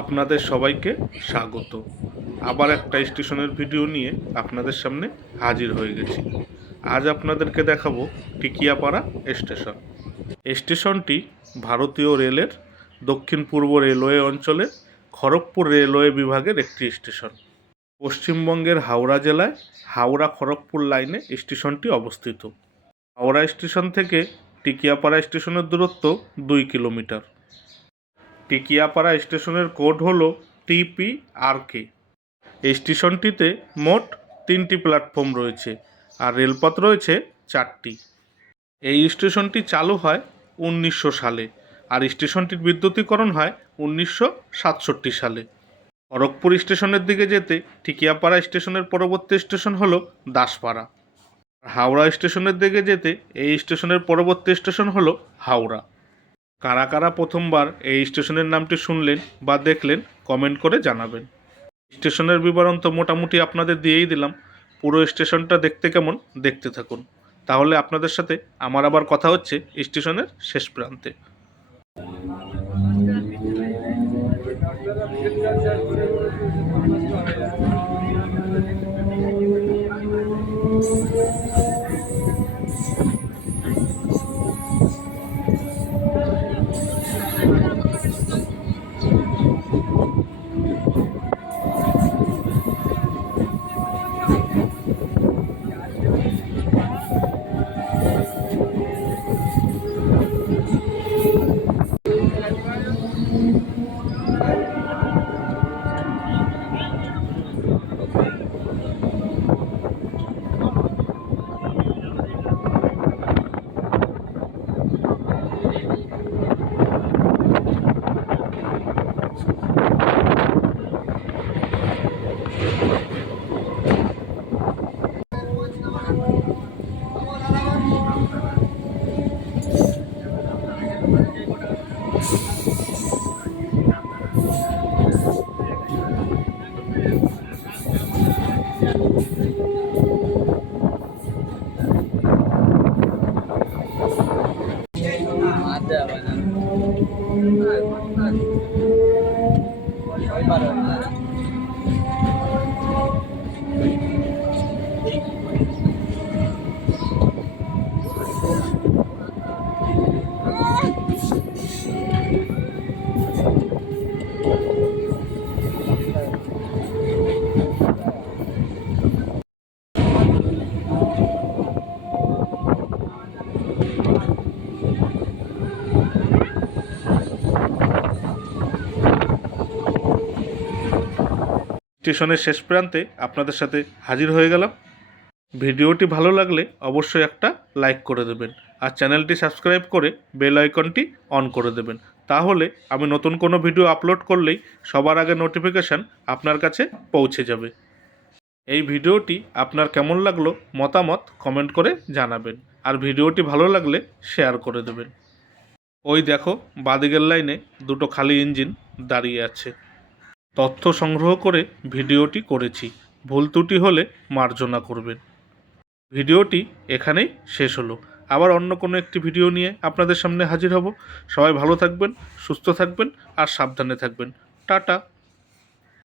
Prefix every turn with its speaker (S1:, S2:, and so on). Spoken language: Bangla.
S1: আপনাদের সবাইকে স্বাগত। আবার একটা স্টেশনের ভিডিও নিয়ে আপনাদের সামনে হাজির হয়ে গেছি। আজ আপনাদেরকে দেখাবো টিকিয়াপাড়া স্টেশন। স্টেশনটি ভারতীয় রেলের দক্ষিণ পূর্ব রেলওয়ে অঞ্চলের খড়গপুর রেলওয়ে বিভাগের একটি স্টেশন। পশ্চিমবঙ্গের হাওড়া জেলায় হাওড়া খড়গপুর লাইনে স্টেশনটি অবস্থিত। হাওড়া স্টেশন থেকে টিকিয়াপাড়া স্টেশনের দূরত্ব দুই কিলোমিটার। টিকিয়াপাড়া স্টেশনের কোড হল টিপিআরকে। এই স্টেশনটিতে মোট তিনটি প্ল্যাটফর্ম রয়েছে আর রেলপথ রয়েছে চারটি। এই স্টেশনটি চালু হয় উনিশশো সালে আর স্টেশনটির বিদ্যুতীকরণ হয় উনিশশো সাতষট্টি সালে। খড়গপুর স্টেশনের দিকে যেতে টিকিয়াপাড়া স্টেশনের পরবর্তী স্টেশন হলো দাসপাড়া। হাওড়া স্টেশনের দিকে যেতে এই স্টেশনের পরবর্তী স্টেশন হলো হাওড়া। কারা কারা প্রথমবার এই স্টেশনের নামটি শুনলেন বা দেখলেন, কমেন্ট করে জানাবেন। স্টেশনের বিবরণ তো মোটামুটি আপনাদের দিয়েই দিলাম। পুরো স্টেশনটা দেখতে কেমন, দেখতে থাকুন। তাহলে আপনাদের সাথে আমার আবার কথা হচ্ছে স্টেশনের শেষ প্রান্তে। স্টেশনের শেষ প্রান্তে আপনাদের সাথে হাজির হয়ে গেলাম। ভিডিওটি ভালো লাগলে অবশ্যই একটা লাইক করে দেবেন আর চ্যানেলটি সাবস্ক্রাইব করে বেল আইকনটি অন করে দেবেন। তাহলে আমি নতুন কোনো ভিডিও আপলোড করলেই সবার আগে নোটিফিকেশান আপনার কাছে পৌঁছে যাবে। এই ভিডিওটি আপনার কেমন লাগল মতামত কমেন্ট করে জানাবেন আর ভিডিওটি ভালো লাগলে শেয়ার করে দেবেন। ওই দেখো বাদিকের লাইনে দুটো খালি ইঞ্জিন দাঁড়িয়ে আছে। তথ্য সংগ্রহ করে ভিডিওটি করেছি। ভুল ত্রুটি হলে মার্জনা করবেন। ভিডিওটি এখানেই শেষ হলো। আবার অন্য কোনো একটি ভিডিও নিয়ে আপনাদের সামনে হাজির হব। সবাই ভালো থাকবেন, সুস্থ থাকবেন আর সাবধানে থাকবেন। টাটা।